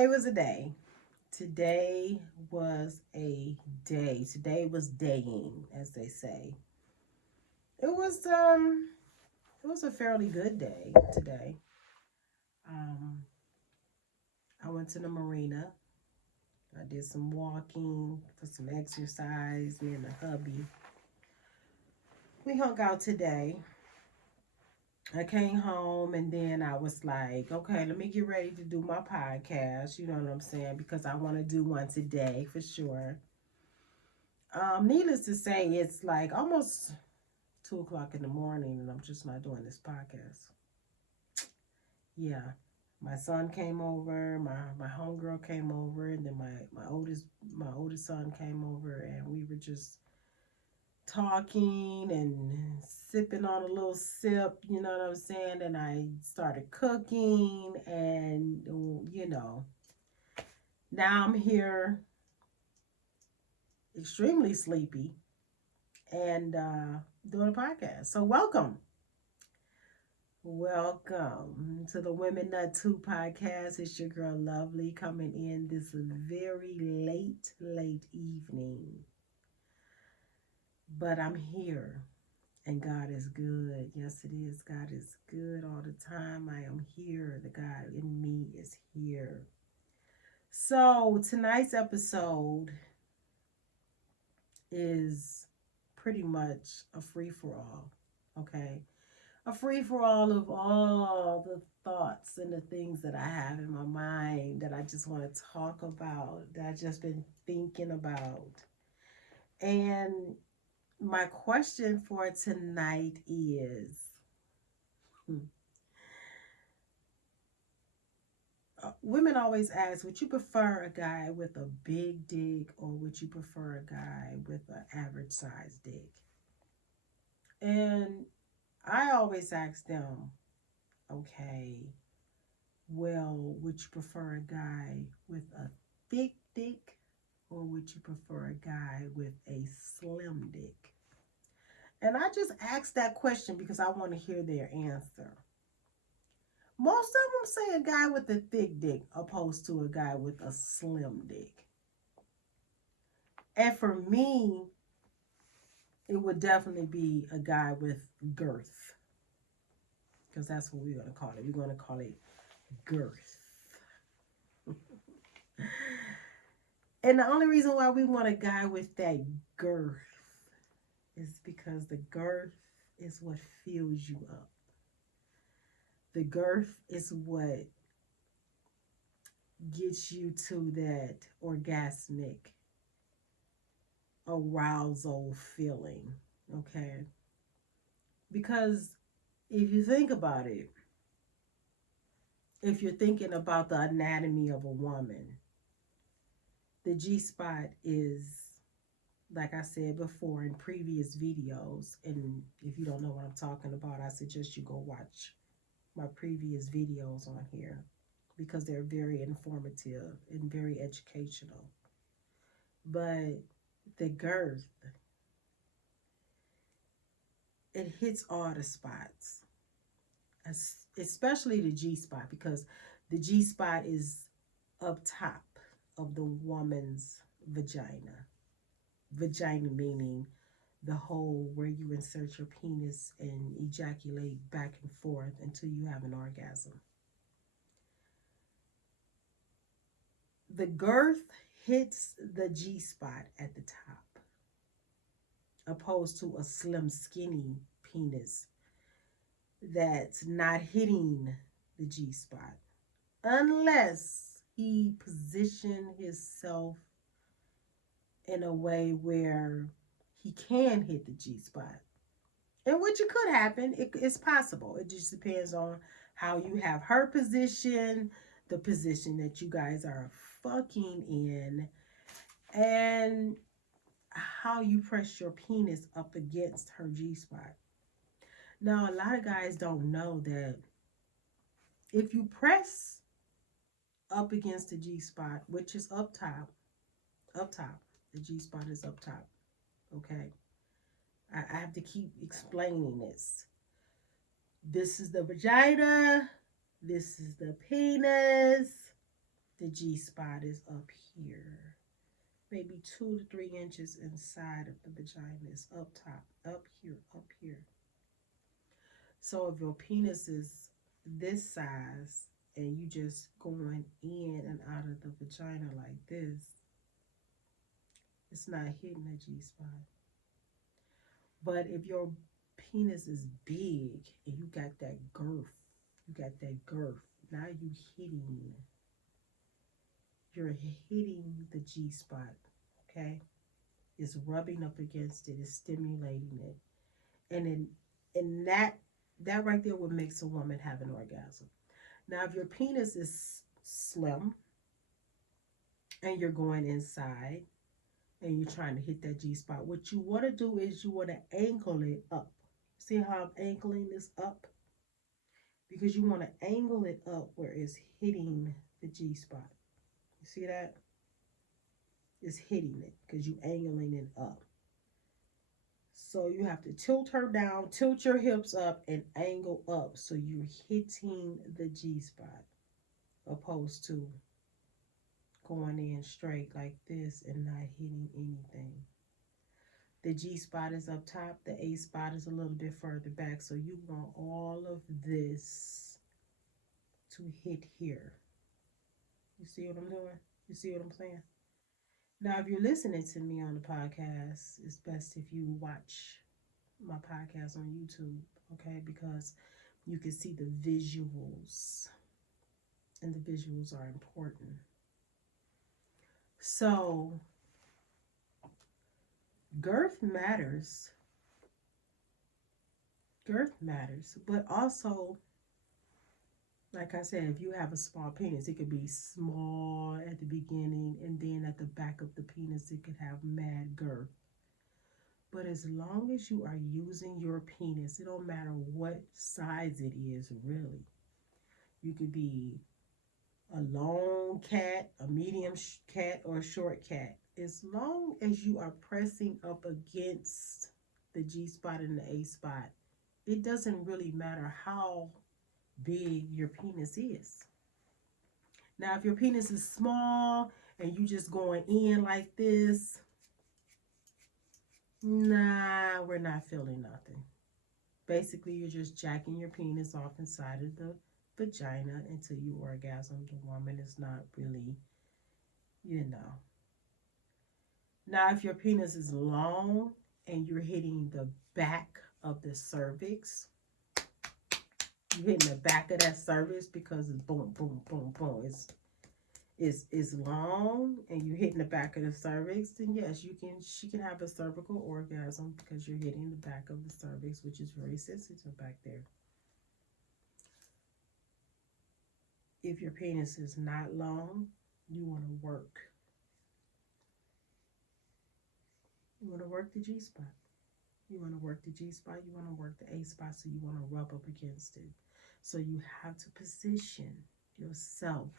Today was a day. Today was a day. Today was daying, as they say. It was it was a fairly good day today. Um I went to the marina. I did some walking for some exercise. Me and the hubby. We hung out today. I came home and then I was like, okay, let me get ready to do my podcast. You know what I'm saying? Because I want to do one today for sure. Needless to say, it's like almost 2 o'clock in the morning, and I'm just not doing this podcast. Yeah, my son came over, my homegirl came over, and then my oldest son came over, and we were just talking and sipping on a little sip. You know what I'm saying? And I started cooking, and now I'm here, extremely sleepy, and doing a podcast. So welcome. Welcome to the Women Nut 2 podcast. It's your girl Lovely coming in this very late evening. But I'm here and God is good. Yes, it is. God is good all the time. I am here. The God in me is here. So tonight's episode is pretty much a free for all. Okay. A free for all the thoughts and the things that I have in my mind that I just want to talk about, that I've just been thinking about. And my question for tonight is hmm, women always ask, would you prefer a guy with a big dick or would you prefer a guy with an average size dick? And I always ask them, okay, well, would you prefer a guy with a thick dick or would you prefer a guy with a slim dick? And I just asked that question because I want to hear their answer. Most of them say a guy with a thick dick opposed to a guy with a slim dick. And for me, it would definitely be a guy with girth because that's what we're going to call it. We're going to call it girth. And the only reason why we want a guy with that girth is because the girth is what fills you up. The girth is what gets you to that orgasmic arousal feeling. Okay? Because if you think about it, if you're thinking about the anatomy of a woman, the G spot is, like I said before in previous videos, and if you don't know what I'm talking about, I suggest you go watch my previous videos on here because they're very informative and very educational. But the girth, it hits all the spots, especially the G spot, because the G spot is up top of the woman's vagina. Vagina meaning the hole where you insert your penis and ejaculate back and forth until you have an orgasm. The girth hits the G spot at the top, opposed to a slim, skinny penis that's not hitting the G spot, unless he position himself in a way where he can hit the G spot. And which it could happen. It's possible. It just depends on how you have her position, the position that you guys are fucking in, and how you press your penis up against her G spot. Now, a lot of guys don't know that if you press up against the G spot, which is up top, the G spot is up top, okay? I have to keep explaining this. This is the vagina, this is the penis, The G spot is up here, maybe 2 to 3 inches inside of the vagina. Is up top, up here, up here. So if your penis is this size and you just going in and out of the vagina like this, it's not hitting the G spot. But if your penis is big and you got that girth, now you're hitting the G spot, okay? It's rubbing up against it, it's stimulating it. And then and that right there what makes a woman have an orgasm. Now if your penis is slim and you're going inside and you're trying to hit that G spot, what you want to do is you want to angle it up. See how I'm angling this up? Because you want to angle it up where it's hitting the G spot. You see that? It's hitting it because you angling it up. So you have to tilt her down, tilt your hips up, and angle up so you're hitting the G spot, opposed to going in straight like this and not hitting anything. The G spot is up top, the A spot is a little bit further back, so you want all of this to hit here. You see what I'm doing? You see what I'm saying? Now, if you're listening to me on the podcast, it's best if you watch my podcast on YouTube, okay? Because you can see the visuals, and the visuals are important. So, girth matters. Girth matters, but also, like I said, if you have a small penis, it could be small at the beginning, and then at the back of the penis, it could have mad girth. But as long as you are using your penis, it don't matter what size it is, really. You could be a long cat, a medium cat, or a short cat. As long as you are pressing up against the G spot and the A spot, it doesn't really matter how big your penis is. Now, if your penis is small and you just going in like this, nah, we're not feeling nothing. Basically, you're just jacking your penis off inside of the vagina until you orgasm. The woman is not really, you know. Now, if your penis is long and you're hitting the back of the cervix, you're hitting the back of that cervix because it's boom, boom, boom, boom. It's long and you're hitting the back of the cervix, then yes, she can have a cervical orgasm because you're hitting the back of the cervix, which is very sensitive back there. If your penis is not long, you want to work. You want to work the G spot. You want to work the G spot. You want to work the A spot. So you want to rub up against it. So you have to position yourself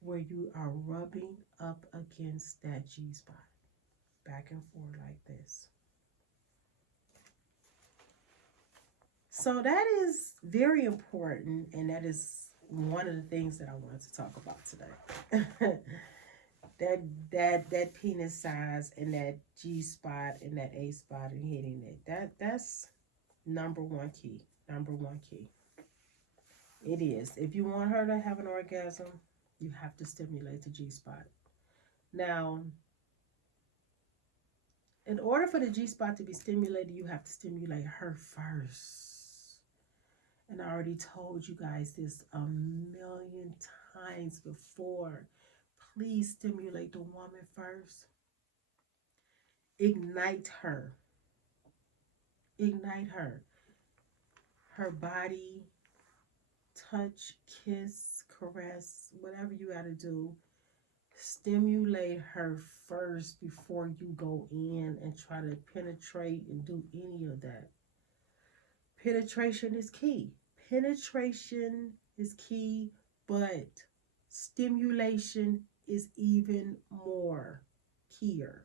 where you are rubbing up against that G spot, back and forth like this. So that is very important, and that is one of the things that I wanted to talk about today. that penis size and that G spot and that A spot and hitting it. That's number one key. Number one key. It is. If you want her to have an orgasm, you have to stimulate the G spot. Now, in order for the G spot to be stimulated, you have to stimulate her first. And I already told you guys this a million times before. Please stimulate the woman first. Ignite her. Ignite her. Her body, touch, kiss, caress, whatever you got to do. Stimulate her first before you go in and try to penetrate and do any of that. Penetration is key. Penetration is key, but stimulation is even more keyer,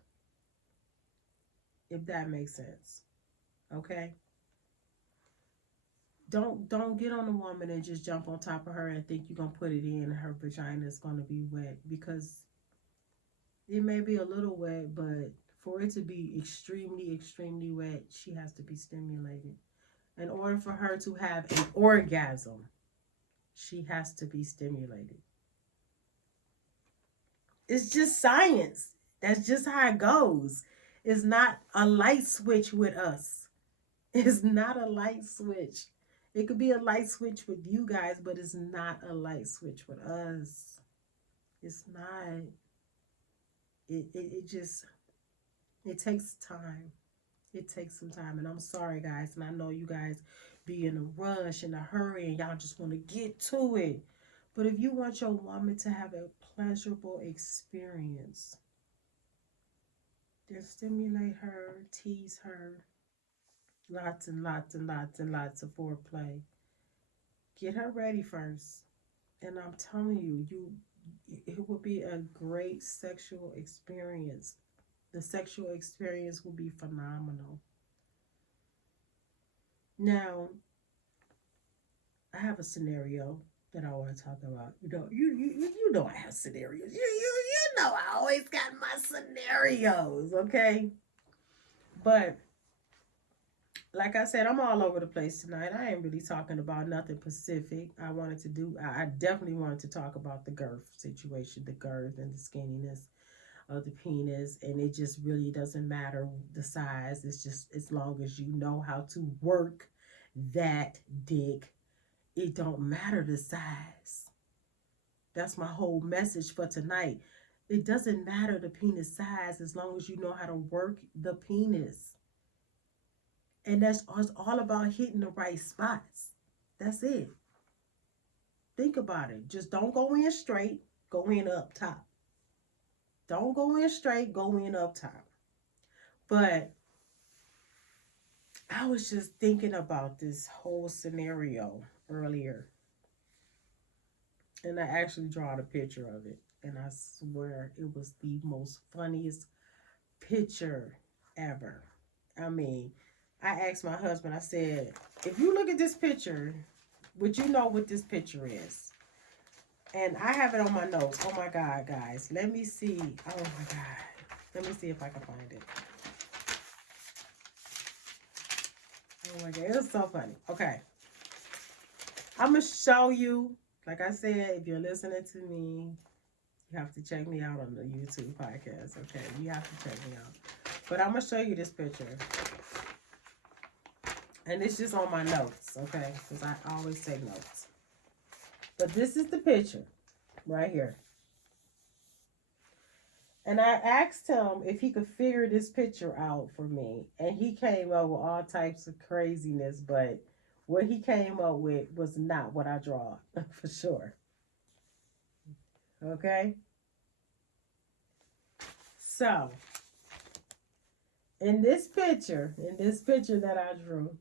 if that makes sense. Okay? Don't get on a woman and just jump on top of her and think you're gonna put it in her vagina is gonna be wet, because it may be a little wet, but for it to be extremely, extremely wet, she has to be stimulated. In order for her to have an orgasm, she has to be stimulated. It's just science. That's just how it goes. It's not a light switch with us. It's not a light switch. It could be a light switch with you guys, but it's not a light switch with us. It's not. It just, it takes time. It takes some time. And I'm sorry, guys. And I know you guys be in a rush, in a hurry, and y'all just want to get to it. But if you want your woman to have a pleasurable experience, then stimulate her, tease her, lots and lots and lots and lots of foreplay. Get her ready first. And I'm telling you, it will be a great sexual experience. The sexual experience will be phenomenal. Now, I have a scenario that I want to talk about. You know I have scenarios. You know I always got my scenarios, okay? But like I said, I'm all over the place tonight. I ain't really talking about nothing specific. I definitely wanted to talk about the girth situation, the girth and the skinniness of the penis. And it just really doesn't matter the size. It's just as long as you know how to work that dick, it don't matter the size. That's my whole message for tonight. It doesn't matter the penis size as long as you know how to work the penis. And that's it's all about hitting the right spots. That's it. Think about it. Just don't go in straight, go in up top. Don't go in straight, go in up top. But I was just thinking about this whole scenario earlier. And I actually drawed a picture of it. And I swear it was the most funniest picture ever. I mean, I asked my husband, I said, if you look at this picture, would you know what this picture is? And I have it on my notes. Oh my God, guys. Let me see. Oh my God. Let me see if I can find it. Oh my God. It was so funny. Okay. I'm going to show you. Like I said, if you're listening to me, you have to check me out on the YouTube podcast. Okay. You have to check me out. But I'm going to show you this picture. And it's just on my notes. Okay. Because I always take notes. But this is the picture right here. And I asked him if he could figure this picture out for me. And he came up with all types of craziness, but what he came up with was not what I draw, for sure. Okay? So, in this picture that I drew,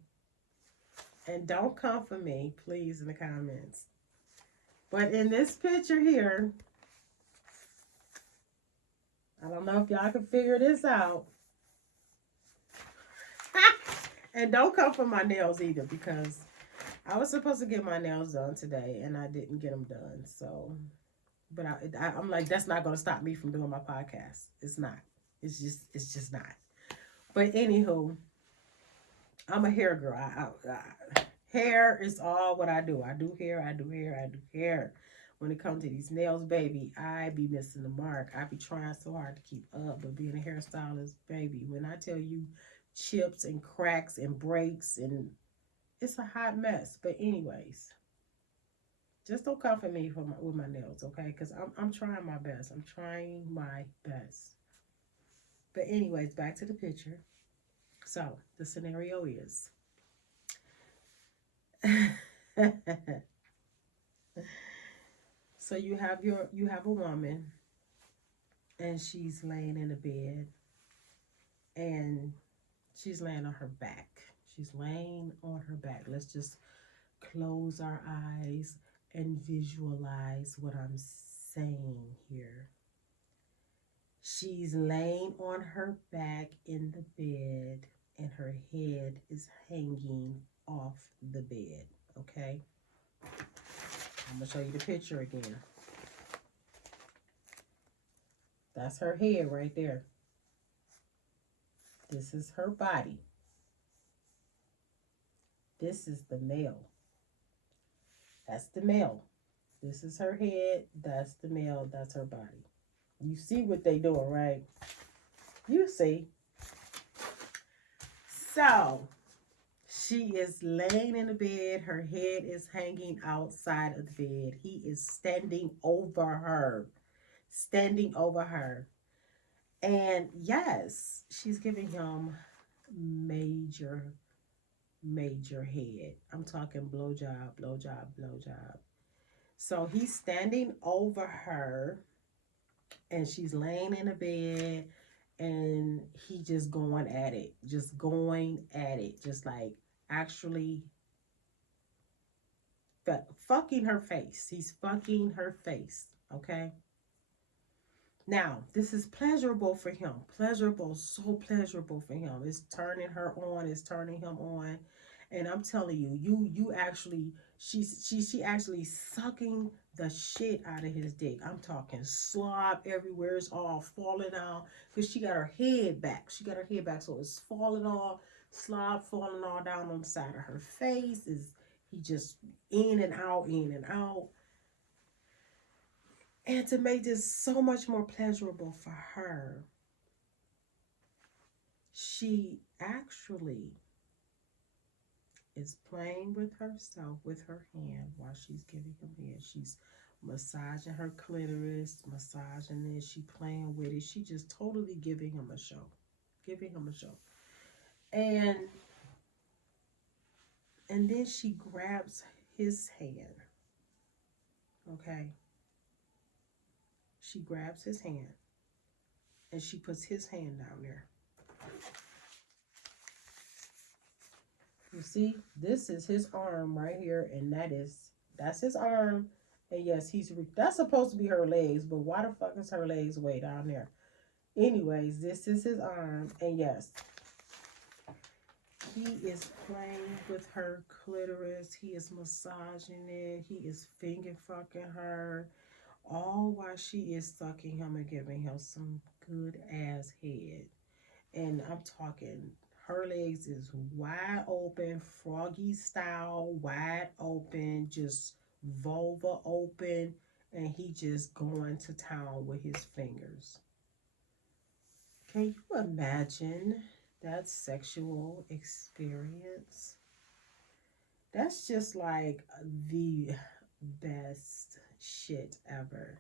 and don't come for me, please, in the comments. But in this picture here, I don't know if y'all can figure this out. And don't come for my nails either, because I was supposed to get my nails done today and I didn't get them done. So, but I'm like, that's not going to stop me from doing my podcast. It's not. It's just not. But anywho, I'm a hair girl. Hair is all what I do. I do hair. I do hair. I do hair. When it comes to these nails, baby, I be missing the mark. I be trying so hard to keep up, but being a hairstylist, baby, when I tell you chips and cracks and breaks, and it's a hot mess. But anyways, just don't come for me with my nails, okay? Because I'm trying my best. I'm trying my best. But anyways, back to the picture. So the scenario is so you have a woman and she's laying in a bed and she's laying on her back. She's laying on her back. Let's just close our eyes and visualize what I'm saying here. She's laying on her back in the bed and her head is hanging off the bed. Okay, I'm gonna show you the picture again. That's her head right there. This is her body. This is the male. That's the male. This is her head. That's the male. That's her body. You see what they doing, right? You see. So she is laying in the bed. Her head is hanging outside of the bed. He is standing over her. Standing over her. And yes, she's giving him major, major head. I'm talking blowjob, blowjob, blowjob. So he's standing over her and she's laying in a bed and he just going at it. Just going at it. Just like actually fucking her face. He's fucking her face. Okay. Now, this is pleasurable for him. Pleasurable, so pleasurable for him. It's turning her on, it's turning him on. And I'm telling you, you actually she actually sucking the shit out of his dick. I'm talking slob everywhere. It's all falling out. Because she got her head back. She got her head back. So it's falling off, slob falling all down on the side of her face. Is he just in and out, in and out. And to make this so much more pleasurable for her, she actually is playing with herself with her hand while she's giving him head. She's massaging her clitoris, massaging it. She playing with it. She just totally giving him a show. Giving him a show. And then she grabs his hand. Okay. She grabs his hand and she puts his hand down there. You see, this is his arm right here, and that's his arm. And yes, that's supposed to be her legs, but why the fuck is her legs way down there? Anyways, this is his arm, and yes, he is playing with her clitoris. He is massaging it. He is finger fucking her, all while she is sucking him and giving him some good ass head. And I'm talking her legs is wide open, froggy style, wide open, just vulva open, and he just going to town with his fingers. Can you imagine that sexual experience? That's just like the best shit ever.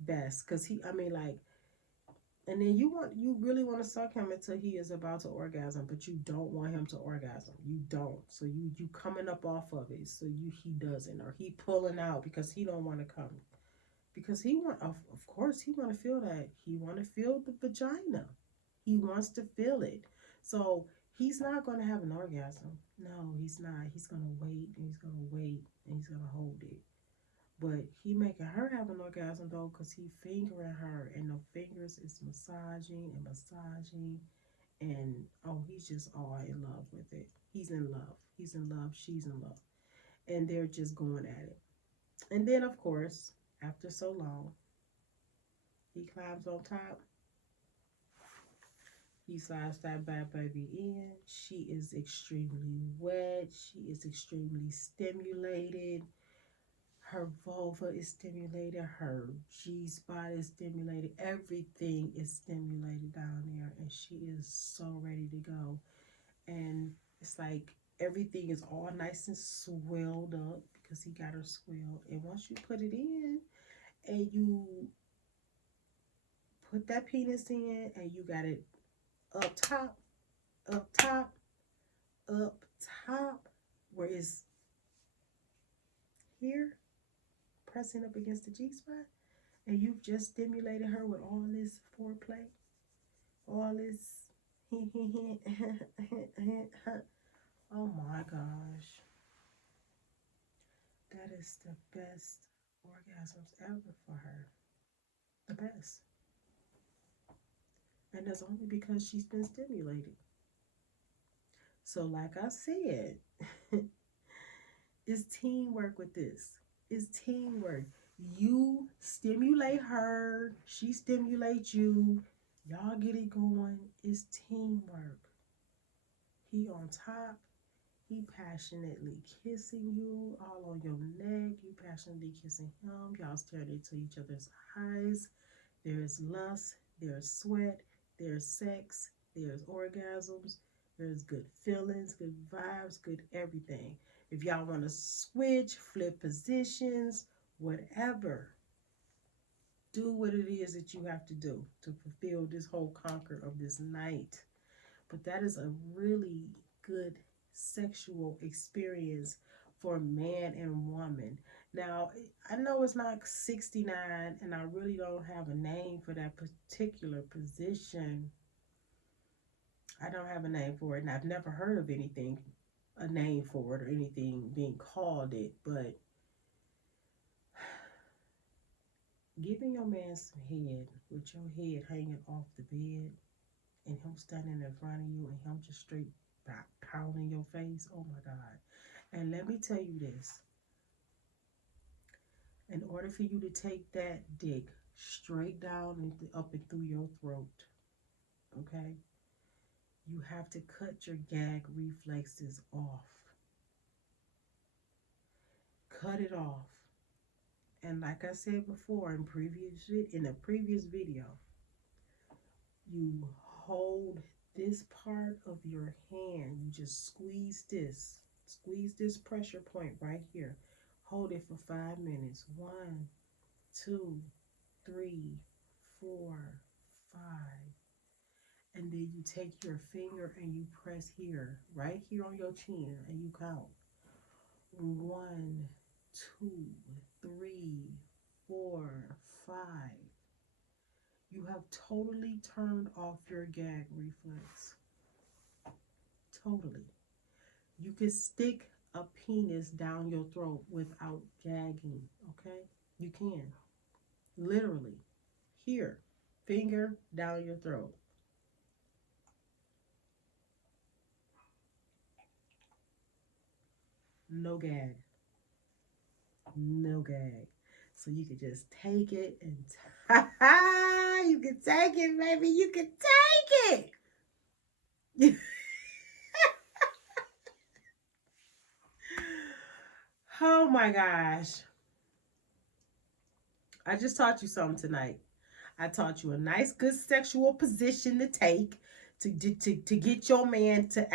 Best, cause I mean, like, and then you really want to suck him until he is about to orgasm, but you don't want him to orgasm. You don't. So you coming up off of it. So he doesn't, or he pulling out because he don't want to come. Because he want of course he want to feel that. He want to feel the vagina. He wants to feel it. So he's not going to have an orgasm. No, he's not. He's going to wait and he's going to wait and he's going to hold it. But he making her have an orgasm though, cause he fingering her, and the fingers is massaging and massaging, and oh, he's just all in love with it. He's in love. He's in love. She's in love, and they're just going at it. And then, of course, after so long, he climbs on top. He slides that bad baby in. She is extremely wet. She is extremely stimulated. Her vulva is stimulated, her G spot is stimulated, everything is stimulated down there, and she is so ready to go. And it's like everything is all nice and swelled up because he got her swelled. And once you put it in and you put that penis in and you got it up top, up top, up top, where it's here, pressing up against the G spot, and you've just stimulated her with all this foreplay, all this. Oh my gosh. That is the best orgasms ever for her. The best. And that's only because she's been stimulated. So, like I said, It's teamwork with this. It's teamwork. You stimulate her, she stimulates you. Y'all get it going. It's teamwork. He on top. He passionately kissing you all on your neck. You passionately kissing him. Y'all staring into each other's eyes. There's lust. There's sweat. There's sex. There's orgasms. There's good feelings, good vibes, good everything. If y'all want to switch, flip positions, whatever, do what it is that you have to do to fulfill this whole conquer of this night. But that is a really good sexual experience for man and woman. Now, I know it's not 69 and I really don't have a name for that particular position. I don't have a name for it and I've never heard of anything, a name for it or anything being called it, but giving your man some head with your head hanging off the bed and him standing in front of you and him just straight pounding your face. Oh my God. And let me tell you this, in order for you to take that dick straight down and up and through your throat, okay, you have to cut your gag reflexes off. Cut it off. And like I said before in a previous video, you hold this part of your hand, you just squeeze this pressure point right here. Hold it for 5 minutes. 1, 2, 3, 4, 5. And then you take your finger and you press here, right here on your chin, and you count. 1, 2, 3, 4, 5. You have totally turned off your gag reflex. Totally. You can stick a penis down your throat without gagging, okay? You can. Literally. Here. Finger down your throat. No gag. No gag. So you can just take it and you can take it, baby. You can take it. Oh my gosh. I just taught you something tonight. I taught you a nice, good sexual position to take to get your man to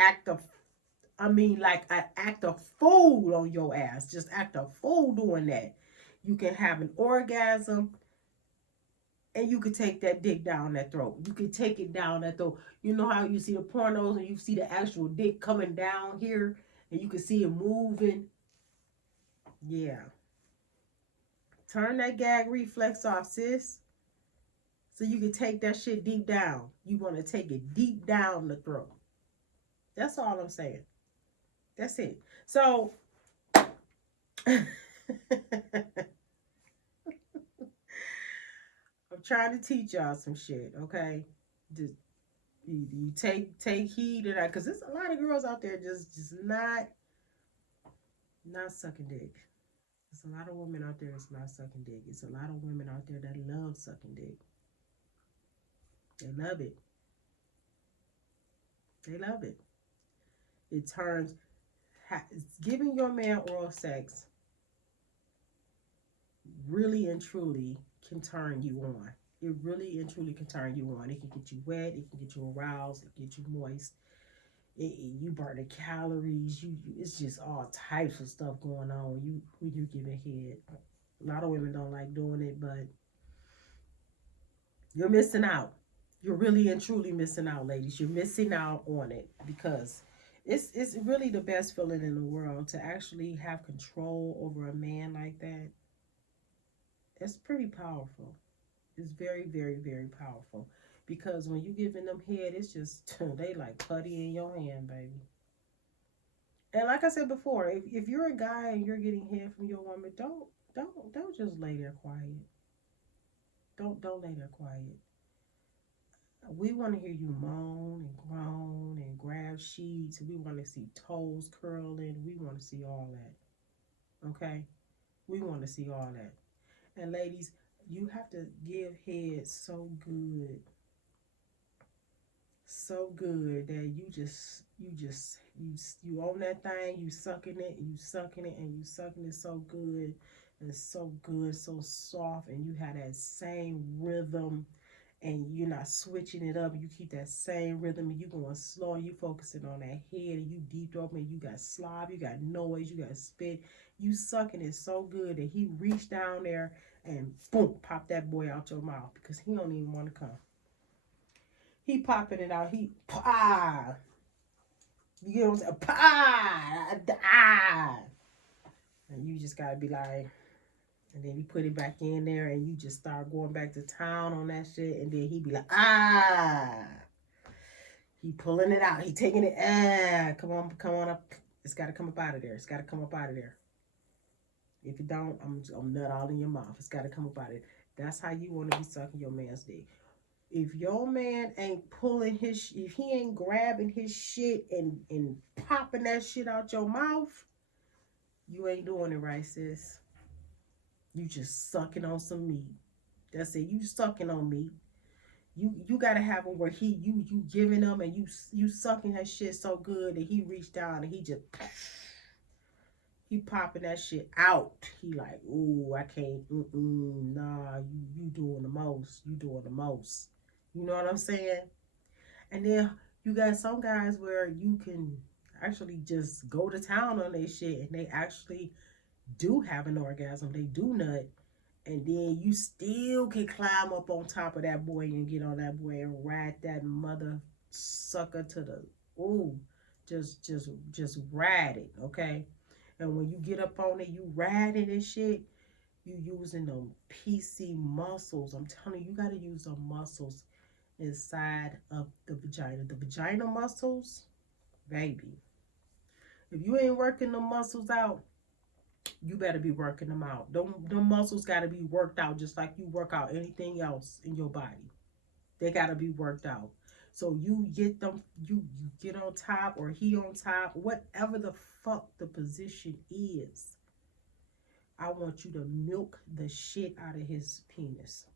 like act a fool on your ass. Just act a fool doing that. You can have an orgasm and you can take that dick down that throat. You can take it down that throat. You know how you see the pornos and you see the actual dick coming down here and you can see it moving? Yeah. Turn that gag reflex off, sis. So you can take that shit deep down. You want to take it deep down the throat. That's all I'm saying. That's it. So I'm trying to teach y'all some shit, okay? Just you take heed of that, because there's a lot of girls out there just not sucking dick. There's a lot of women out there that's not sucking dick. It's a lot of women out there that love sucking dick. They love it. They love it. It turns giving your man oral sex really and truly can turn you on. It really and truly can turn you on. It can get you wet. It can get you aroused. It can get you moist. You burn the calories. It's just all types of stuff going on when you giving head. A lot of women don't like doing it, but you're missing out. You're really and truly missing out, ladies. You're missing out on it because it's really the best feeling in the world to actually have control over a man like that. It's pretty powerful. It's very, very, very powerful. Because when you giving them head, it's just they like putty in your hand, baby. And like I said before, if you're a guy and you're getting head from your woman, don't just lay there quiet. Don't lay there quiet. We want to hear you moan and groan and grab sheets. We want to see toes curling. We want to see all that. Okay? We want to see all that. And ladies, you have to give head so good, so good that you own that thing, you sucking it, you sucking it, and you sucking it so good, and so good, so soft, and you have that same rhythm, and you're not switching it up. You keep that same rhythm, and you going slow, and you focusing on that head, and you deep open, and you got slob, you got noise, you got spit. You sucking it so good that he reached down there and boom, pop that boy out your mouth because he don't even want to come. He popping it out. He ah. You get what I'm saying? Ah. And you just gotta be like, and then you put it back in there, and you just start going back to town on that shit, and then he be like, ah. He pulling it out. He taking it. Ah, come on up. It's gotta come up out of there. It's gotta come up out of there. If it don't, I'm nut all in your mouth. It's gotta come up out of it. That's how you want to be sucking your man's dick. If your man ain't pulling his, if he ain't grabbing his shit and popping that shit out your mouth, you ain't doing it right, sis. You just sucking on some meat. That's it. You sucking on meat. You gotta have him where you giving him and you sucking that shit so good that he reached down and he popping that shit out. He like, ooh, I can't. Nah, you doing the most. You doing the most. You know what I'm saying? And then you got some guys where you can actually just go to town on their shit and they actually do have an orgasm. They do nut. And then you still can climb up on top of that boy and get on that boy and ride that mother sucker to the ooh. Just ride it, okay? And when you get up on it, you ride it and shit, you using them PC muscles. I'm telling you, you gotta use them muscles inside of the vagina. The vagina muscles, baby. If you ain't working the muscles out, you better be working them out. Them muscles gotta be worked out just like you work out anything else in your body. They gotta be worked out. So you get them, you get on top or he on top, whatever the fuck the position is. I want you to milk the shit out of his penis.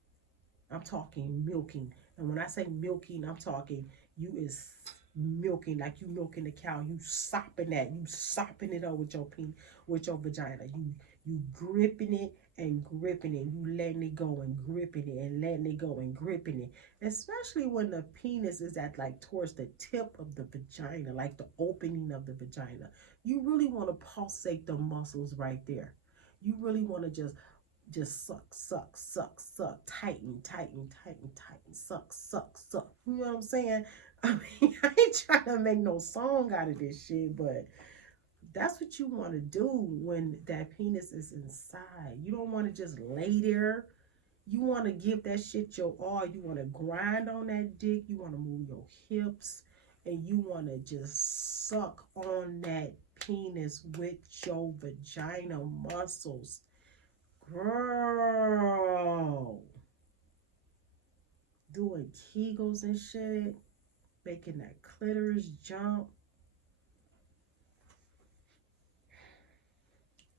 I'm talking milking. And when I say milking, I'm talking you is milking like you milking the cow. You sopping that. You sopping it up with your with your vagina. You gripping it and gripping it. You letting it go and gripping it and letting it go and gripping it. Especially when the penis is at like towards the tip of the vagina, like the opening of the vagina. You really want to pulsate the muscles right there. You really want to just suck, suck, suck, suck, tighten, tighten, tighten, tighten, suck, suck, suck. You know what I'm saying? I mean, I ain't trying to make no song out of this shit, but that's what you want to do when that penis is inside. You don't want to just lay there. You want to give that shit your all. You want to grind on that dick. You want to move your hips. And you want to just suck on that penis with your vagina muscles. Girl, doing kegels and shit, making that clitoris jump.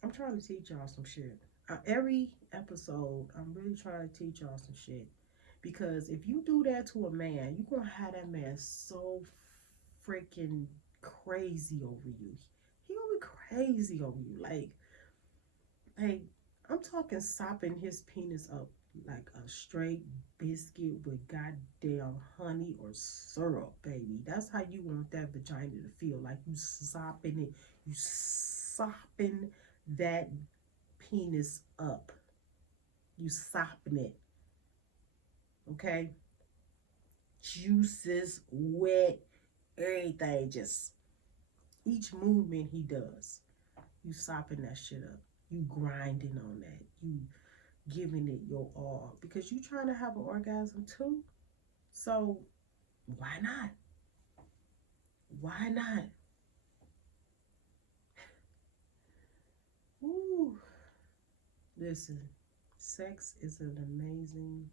I'm trying to teach y'all some shit. Every episode, I'm really trying to teach y'all some shit. Because if you do that to a man, you're going to have that man so freaking crazy over you. He going to be crazy over you. Like, I'm talking sopping his penis up like a straight biscuit with goddamn honey or syrup, baby. That's how you want that vagina to feel. Like you sopping it, you sopping that penis up. You sopping it, okay? Juices, wet, everything. Just each movement he does, you sopping that shit up. You grinding on that. You giving it your all because you trying to have an orgasm too. So why not? Why not? Ooh, listen, sex is an amazing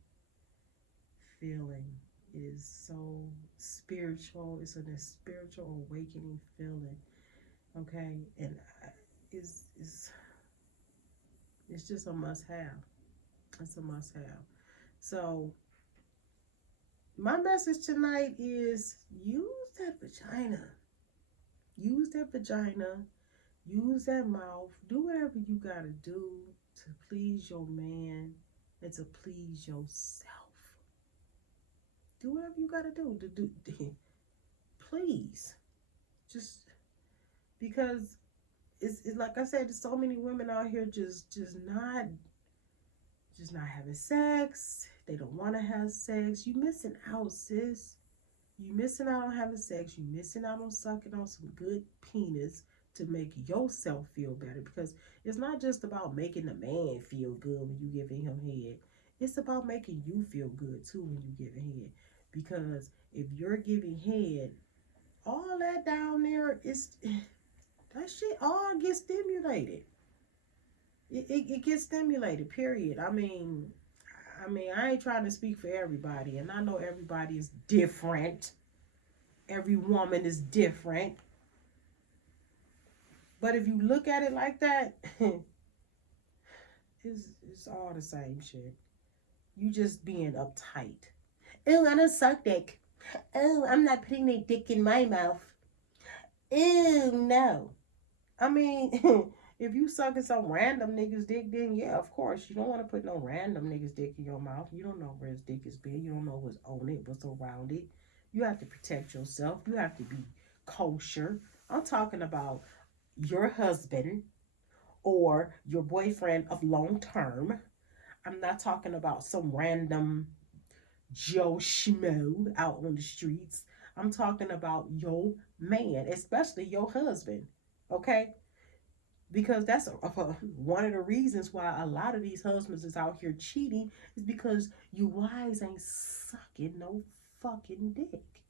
feeling. It is so spiritual. It's a spiritual awakening feeling. Okay, and is It's just a must have. It's a must have. So my message tonight is use that vagina. Use that vagina. Use that mouth. Do whatever you gotta do to please your man and to please yourself. Do whatever you gotta do to do. Please, just because it's like I said, there's so many women out here just not having sex. They don't want to have sex. You missing out, sis. You missing out on having sex. You missing out on sucking on some good penis to make yourself feel better. Because it's not just about making the man feel good when you giving him head. It's about making you feel good too when you giving head. Because if you're giving head, all that down there is that shit all gets stimulated. It gets stimulated. Period. I mean, I ain't trying to speak for everybody, and I know everybody is different. Every woman is different. But if you look at it like that, it's all the same shit. You just being uptight. Oh, I don't suck dick. Oh, I'm not putting a dick in my mouth. Oh no. I mean, if you sucking some random nigga's dick, then yeah, of course you don't want to put no random nigga's dick in your mouth. You don't know where his dick is been. You don't know what's on it, what's around it. You have to protect yourself. You have to be kosher. I'm talking about your husband or your boyfriend of long term. I'm not talking about some random Joe Schmo out on the streets. I'm talking about your man, especially your husband. Okay? Because that's one of the reasons why a lot of these husbands is out here cheating is because you wives ain't sucking no fucking dick.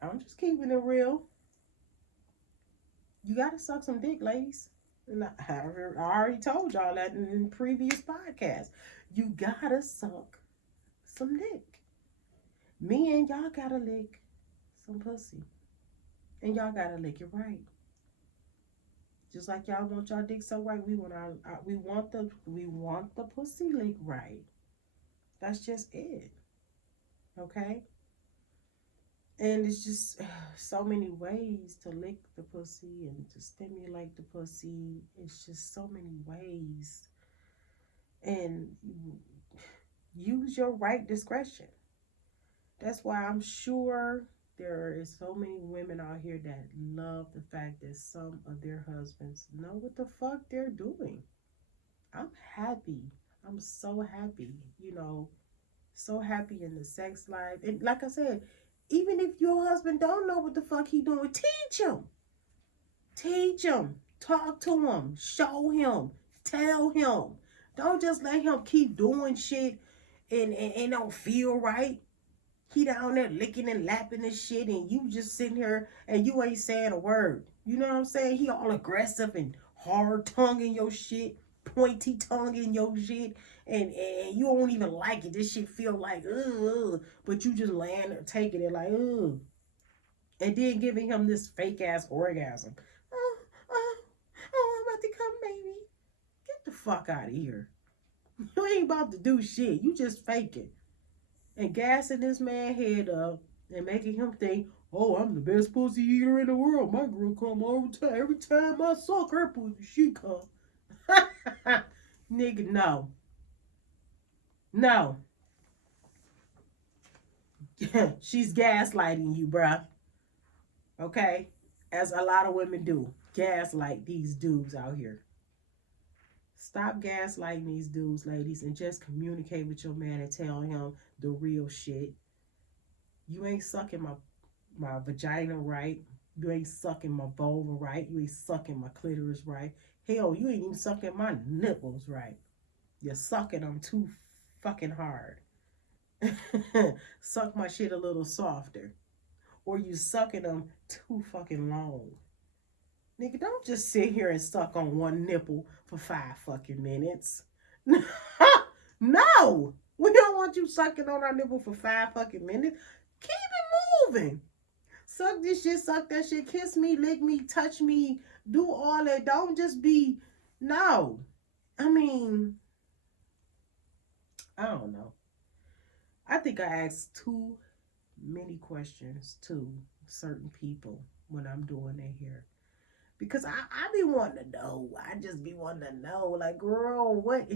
I'm just keeping it real. You gotta suck some dick, ladies. And I already told y'all that in previous podcasts. You gotta suck some dick. Me and y'all gotta lick some pussy. And y'all gotta lick it right. Just like y'all want y'all dick so right, we want the pussy lick right. That's just it. Okay? And it's just so many ways to lick the pussy and to stimulate the pussy. It's just so many ways. And use your right discretion. That's why I'm sure there is so many women out here that love the fact that some of their husbands know what the fuck they're doing. I'm happy. I'm so happy. So happy in the sex life. And like I said, even if your husband don't know what the fuck he doing, teach him. Teach him. Talk to him. Show him. Tell him. Don't just let him keep doing shit and don't feel right. He down there licking and lapping and shit, and you just sitting here and you ain't saying a word. You know what I'm saying? He all aggressive and hard tonguing your shit, pointy tonguing your shit, and you don't even like it. This shit feel like but you just laying there taking it like and then giving him this fake ass orgasm. Oh, oh, oh, I'm about to come, baby. Get the fuck out of here. You ain't about to do shit. You just faking and gassing this man head up and making him think, oh, I'm the best pussy eater in the world. My girl come all the time. Every time I suck her pussy, she come. Nigga, no. No. She's gaslighting you, bruh. Okay? As a lot of women do. Gaslight these dudes out here. Stop gaslighting these dudes, ladies, and just communicate with your man and tell him the real shit. You ain't sucking my vagina right. You ain't sucking my vulva right. You ain't sucking my clitoris right. Hell, you ain't even sucking my nipples right. You're sucking them too fucking hard. Suck my shit a little softer. Or you sucking them too fucking long. Nigga, don't just sit here and suck on one nipple for 5 fucking minutes. No! We don't want you sucking on our nipple for 5 fucking minutes. Keep it moving. Suck this shit, suck that shit, kiss me, lick me, touch me, do all that. Don't just be, no. I mean, I don't know. I think I asked too many questions to certain people when I'm doing their hair. Because I be wanting to know. I just be wanting to know. Like, girl, what?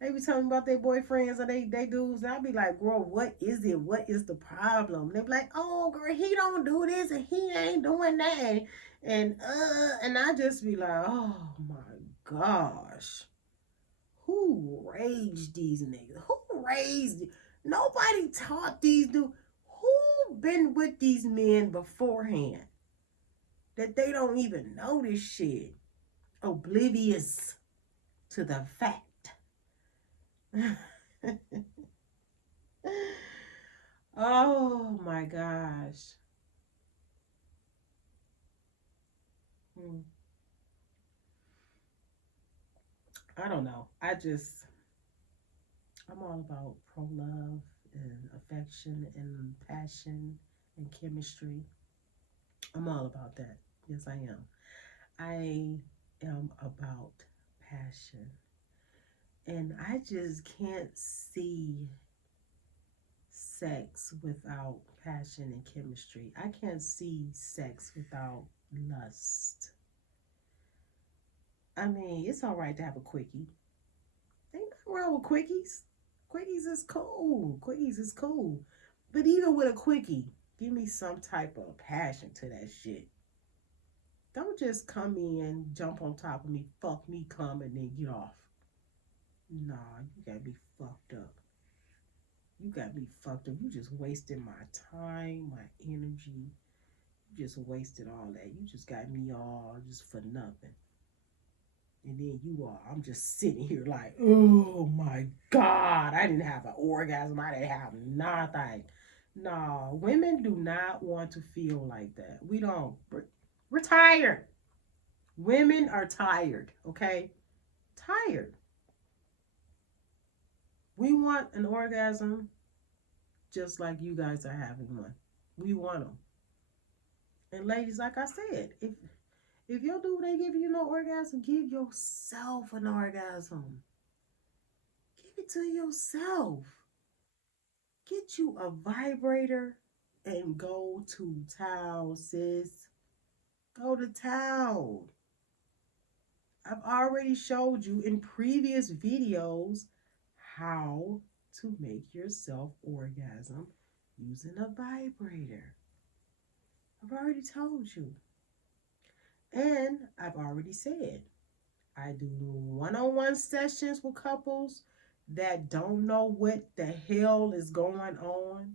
They be telling me about their boyfriends or they dudes. And I be like, girl, what is it? What is the problem? They be like, oh, girl, he don't do this and he ain't doing that. And I just be like, oh my gosh. Who raised these niggas? Who raised? Nobody taught these dudes. Who been with these men beforehand that they don't even know this shit? Oblivious to the fact. Oh my gosh. Hmm. I don't know. I'm all about pro love and affection and passion and chemistry. I'm all about that. Yes, I am. I am about passion. And I just can't see sex without passion and chemistry. I can't see sex without lust. I mean, it's all right to have a quickie. Ain't nothing wrong with quickies. Quickies is cool. Quickies is cool. But even with a quickie, give me some type of passion to that shit. Don't just come in, jump on top of me, fuck me, come, and then get off. Nah, you got me fucked up. You got me fucked up. You just wasted my time, my energy. You just wasted all that. You just got me all just for nothing. And then you are, I'm just sitting here like, oh my God, I didn't have an orgasm. I didn't have nothing. No, women do not want to feel like that. We don't. We're tired. Women are tired, okay? Tired. We want an orgasm just like you guys are having one. We want them. And ladies, like I said, if your dude ain't giving you no orgasm, give yourself an orgasm. Give it to yourself. Get you a vibrator and go to town, sis. Go to town. I've already showed you in previous videos how to make yourself orgasm using a vibrator. I've already told you. And I've already said I do one on one sessions with couples that don't know what the hell is going on.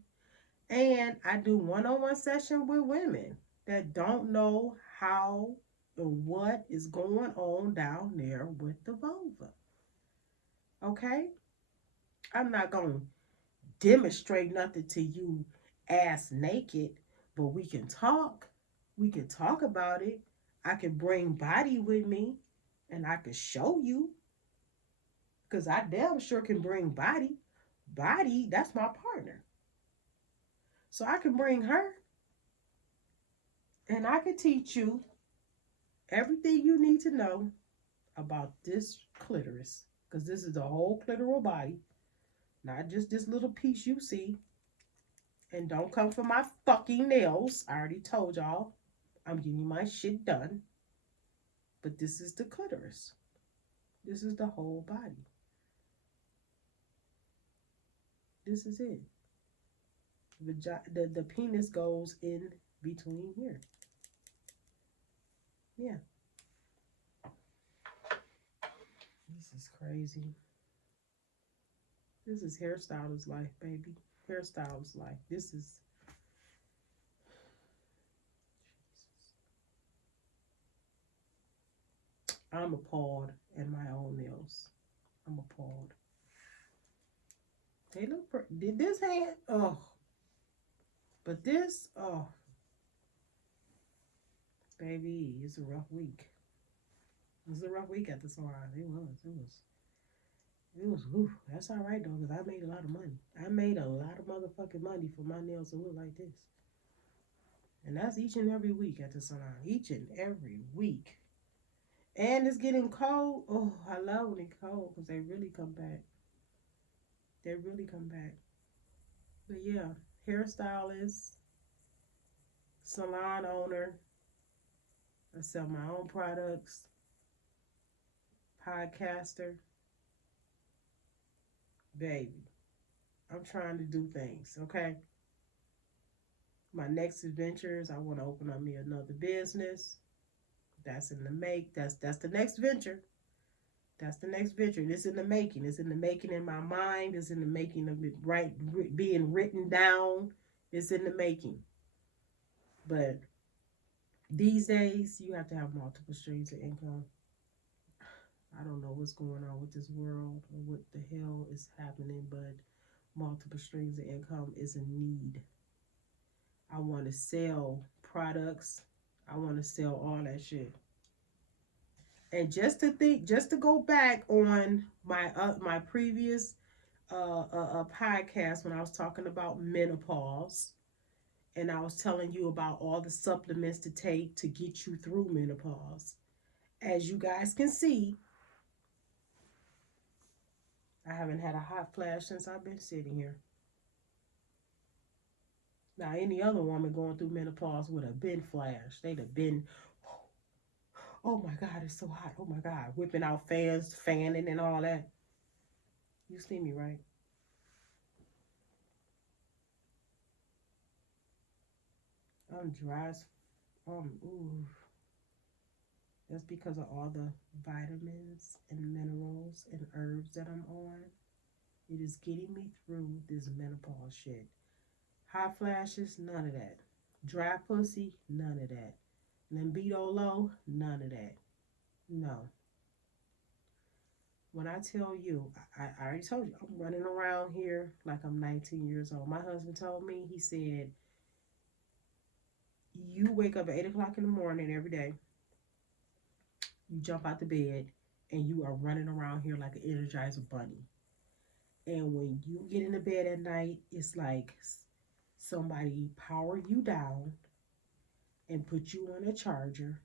And I do one on one session with women that don't know how or what is going on down there with the vulva. Okay? I'm not going to demonstrate nothing to you ass naked, but we can talk. We can talk about it. I can bring body with me and I can show you because I damn sure can bring body. Body, that's my partner. So I can bring her and I can teach you everything you need to know about this clitoris because this is the whole clitoral body, not just this little piece you see. And don't come for my fucking nails. I already told y'all I'm getting my shit done. But this is the clitoris. This is the whole body. This is it. The penis goes in between here. Yeah. This is crazy. This is hairstylist life, baby. Hairstylist life. This is. I'm appalled at my own nails. I'm appalled. They look. Did this hand? Oh, but this. Oh, baby, it's a rough week. It was a rough week at the salon. It was. It was. It was. Whew, that's all right though, because I made a lot of money. I made a lot of motherfucking money for my nails to look like this. And that's each and every week at the salon. Each and every week. And it's getting cold. Oh, I love when it's cold because they really come back. They really come back. But yeah, hairstylist, salon owner. I sell my own products, podcaster, baby. I'm trying to do things, okay? My next adventures, I want to open up me another business. That's in the make. That's the next venture. That's the next venture. It's in the making. It's in the making in my mind. It's in the making of it right being written down. It's in the making. But these days, you have to have multiple streams of income. I don't know what's going on with this world or what the hell is happening, but multiple streams of income is a need. I want to sell products. I want to sell all that shit. And just to go back on my previous podcast when I was talking about menopause, and I was telling you about all the supplements to take to get you through menopause. As you guys can see, I haven't had a hot flash since I've been sitting here. Now, any other woman going through menopause would have been flashed. They'd have been, oh my God, it's so hot. Oh my God, whipping out fans, fanning, and all that. You see me, right? I'm dry as, ooh. That's because of all the vitamins and minerals and herbs that I'm on. It is getting me through this menopause shit. Hot flashes, none of that. Dry pussy, none of that. Libido low, none of that. No. When I tell you, I already told you, I'm running around here like I'm 19 years old. My husband told me, he said, you wake up at 8 o'clock in the morning every day, you jump out the bed, and you are running around here like an energizer bunny. And when you get into bed at night, it's like somebody power you down and put you on a charger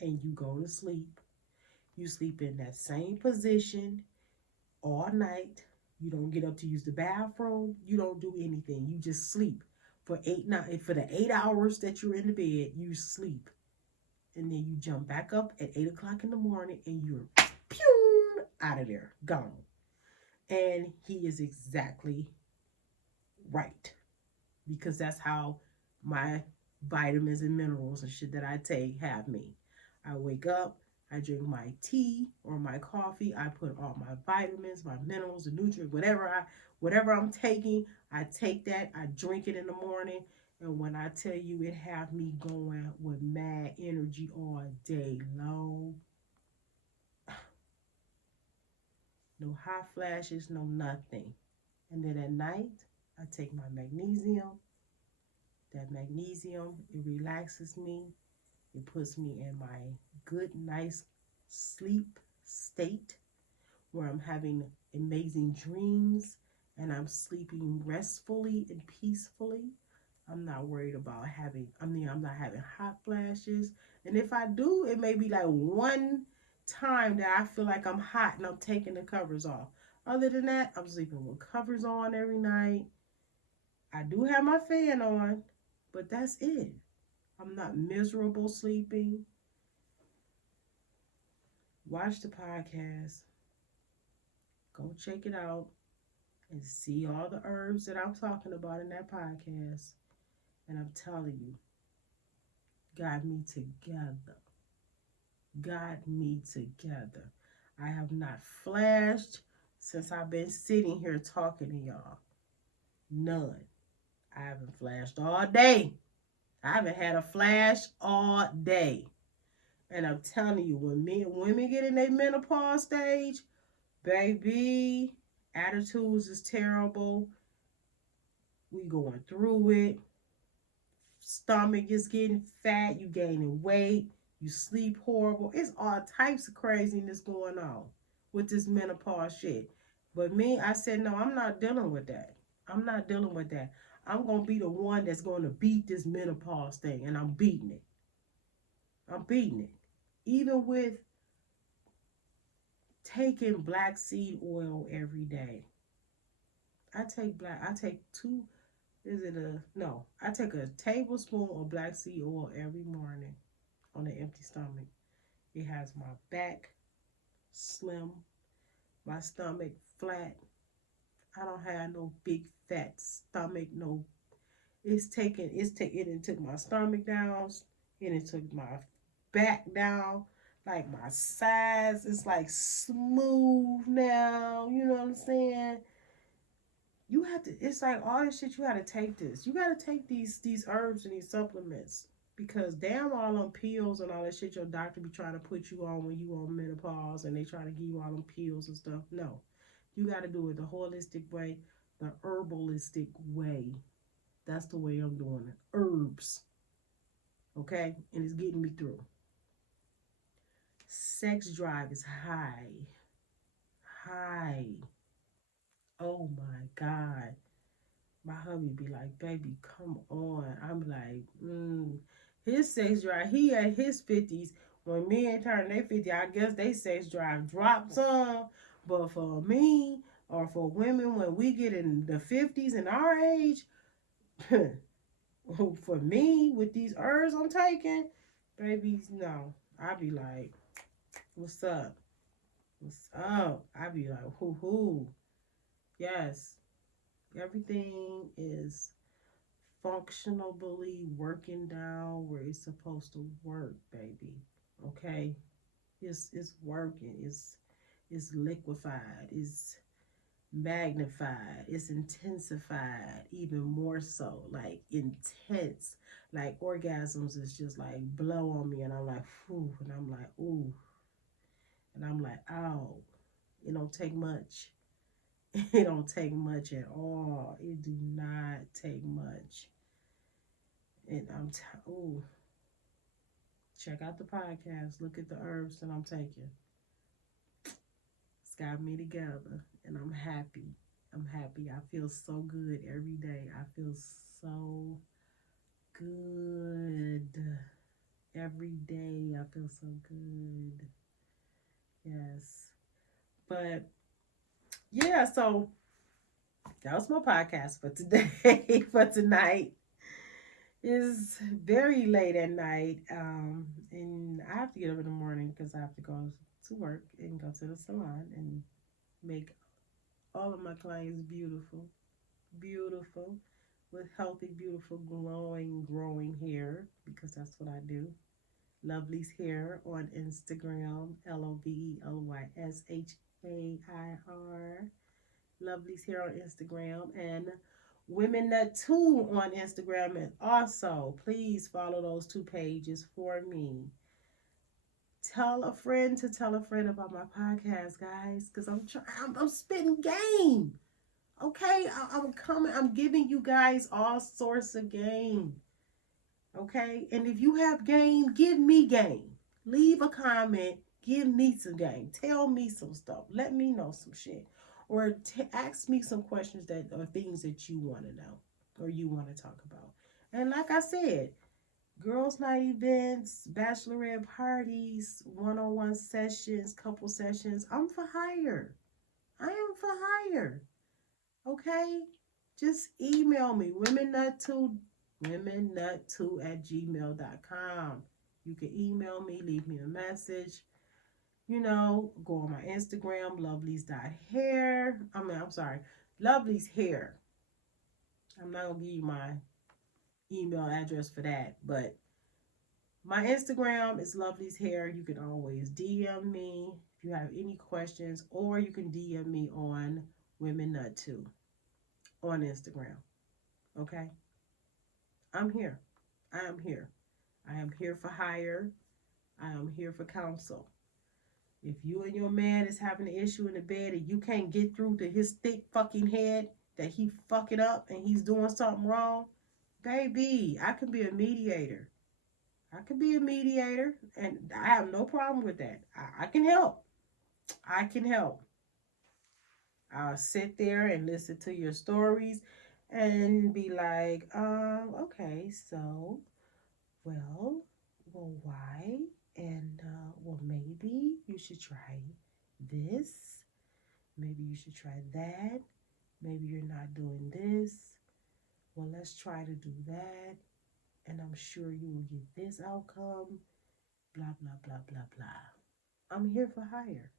and you go to sleep. You sleep in that same position all night. You don't get up to use the bathroom. You don't do anything. You just sleep for 8 9 for the 8 hours that you're in the bed. You sleep, and then you jump back up at 8 o'clock in the morning, and you're pew out of there, gone. And he is exactly right, because that's how my vitamins and minerals and shit that I take have me. I wake up, I drink my tea or my coffee, I put all my vitamins, my minerals, the nutrients, whatever I'm taking, I take that, I drink it in the morning, and when I tell you it have me going with mad energy all day long, no hot flashes, no nothing. And then at night, I take my magnesium. That magnesium, it relaxes me. It puts me in my good, nice sleep state where I'm having amazing dreams and I'm sleeping restfully and peacefully. I'm not worried about I'm not having hot flashes. And if I do, it may be like one time that I feel like I'm hot and I'm taking the covers off. Other than that, I'm sleeping with covers on every night. I do have my fan on, but that's it. I'm not miserable sleeping. Watch the podcast. Go check it out and see all the herbs that I'm talking about in that podcast. And I'm telling you, got me together. Got me together. I have not flashed since I've been sitting here talking to y'all. None. I haven't flashed all day. I haven't had a flash all day. And I'm telling you, when men women get in their menopause stage, baby, attitudes is terrible. We going through it. Stomach is getting fat. You gaining weight. You sleep horrible. It's all types of craziness going on with this menopause shit. But me, I said, no, I'm not dealing with that. I'm not dealing with that. I'm gonna be the one that's gonna beat this menopause thing, and I'm beating it. I'm beating it. Even with taking black seed oil every day. I take two, is it a, no, I take a tablespoon of black seed oil every morning on an empty stomach. It has my back slim, my stomach flat. I don't have no big fat stomach, no. It took my stomach down, and it took my back down. Like my sides is like smooth now. You know what I'm saying? You have to. It's like all this shit. You got to take this. You got to take these herbs and these supplements because damn all them pills and all that shit your doctor be trying to put you on when you on menopause and they try to give you all them pills and stuff. No, you got to do it the holistic way, the herbalistic way. That's the way I'm doing it. Herbs, okay, and it's getting me through. Sex drive is high, high. Oh my god. My hubby be like, baby, come on. I'm like, his sex drive, he at his 50s. When men turn their 50, I guess they sex drive drops some. But for me, or for women, when we get in the 50s and our age, for me, with these herbs I'm taking, babies, no. I be like, what's up? What's up? I be like, hoo hoo. Yes, everything is functionally working down where it's supposed to work, baby. Okay, it's working. It's liquefied. It's magnified. It's intensified even more so. Like intense. Like orgasms is just like blow on me, and I'm like, whew, and I'm like, ooh, and I'm like, ow. It don't take much. It don't take much at all. It do not take much. And ooh, check out the podcast. Look at the herbs that I'm taking. It's got me together, and I'm happy. I'm happy. I feel so good every day. I feel so good every day. I feel so good. Yes. But yeah, so that was my podcast for today. For tonight. It's very late at night, and I have to get up in the morning because I have to go to work and go to the salon and make all of my clients beautiful, beautiful, with healthy, beautiful, glowing, growing hair because that's what I do. Lovely's Hair on Instagram, LOVELYSHAIR. Lovely's Hair on Instagram, and Women Nut 2 on Instagram. And also, please follow those two pages for me. Tell a friend to tell a friend about my podcast, guys, because I'm spitting game. Okay, I'm coming. I'm giving you guys all sorts of game. Okay, and if you have game, give me game. Leave a comment. Give me some game. Tell me some stuff. Let me know some shit, or ask me some questions that are things that you want to know or you want to talk about. And like I said, girls' night events, bachelorette parties, one-on-one sessions, couple sessions. I'm for hire. I am for hire. Okay? Just email me, womennut2 at gmail.com. You can email me, leave me a message. Go on my Instagram, lovely's.hair. I'm sorry, lovely's hair. I'm not going to give you my email address for that, but my Instagram is lovely's hair. You can always DM me if you have any questions, or you can DM me on Women Nut 2 on Instagram. Okay? I'm here. I am here. I am here for hire. I am here for counsel. If you and your man is having an issue in the bed and you can't get through to his thick fucking head that he fucking up and he's doing something wrong, baby, I can be a mediator. I can be a mediator, and I have no problem with that. I can help. I can help. I'll sit there and listen to your stories, and be like, okay, so, well, why? And, well, maybe you should try this. Maybe you should try that. Maybe you're not doing this. Well, let's try to do that. And I'm sure you will get this outcome. Blah, blah, blah, blah, blah. I'm here for hire.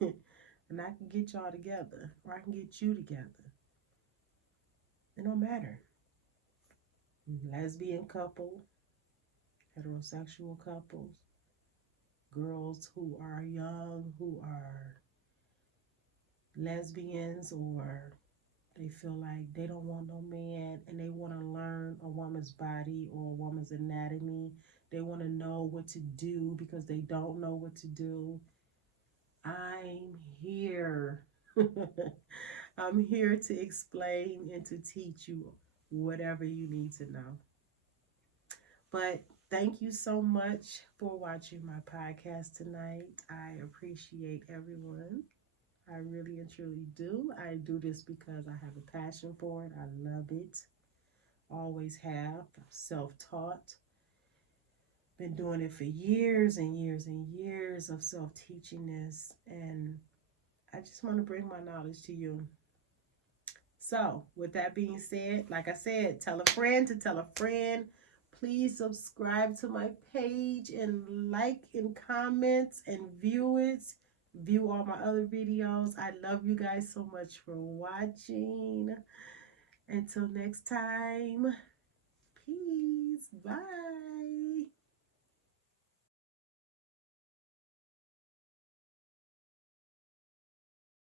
And I can get y'all together, or I can get you together. It don't matter. Lesbian couple, heterosexual couples, girls who are young, who are lesbians, or they feel like they don't want no man and they want to learn a woman's body or a woman's anatomy. They want to know what to do because they don't know what to do. I'm here. I'm here to explain and to teach you whatever you need to know. But thank you so much for watching my podcast tonight. I appreciate everyone. I really and truly do. I do this because I have a passion for it. I love it. Always have. Self taught. Been doing it for years and years and years of self teaching this. And I just want to bring my knowledge to you. So, with that being said, like I said, tell a friend to tell a friend. Please subscribe to my page and like and comment and view it. View all my other videos. I love you guys so much for watching. Until next time, peace. Bye.